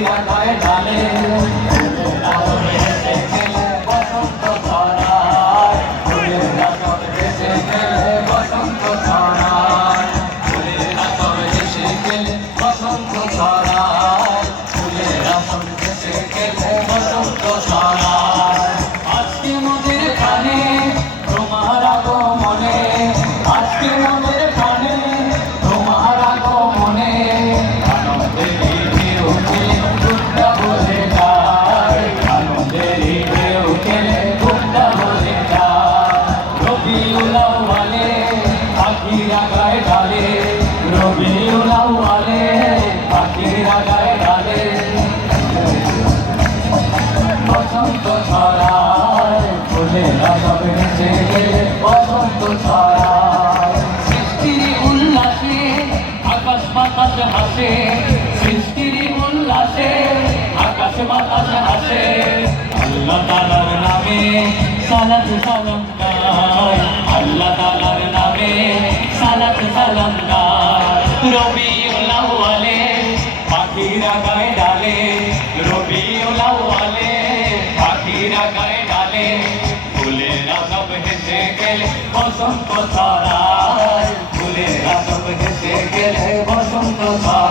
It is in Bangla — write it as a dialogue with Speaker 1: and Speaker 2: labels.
Speaker 1: গায়ে ডালে আজকে মোদের কানে তোমার আগমনে আজকে মোদের রবিউল আউয়ালে পাখিরা গায়ে গেলে বসন্ত ছড়ায় আকাশ বাতাস হাসে সৃষ্টির উল্লাসে আকাশ বাতাস হাসে আল্লাহ তালার নামে সালাত সালাম গায় আল্লাহ তালার নামে, সালাত সালাম গায় পাখিরা গায়ে ডালে ফুলেরা সব হেসে গেলে বসন্ত ছড়ায়। ফুলেরা সব হেসে मौसम বসন্ত ছড়ায়।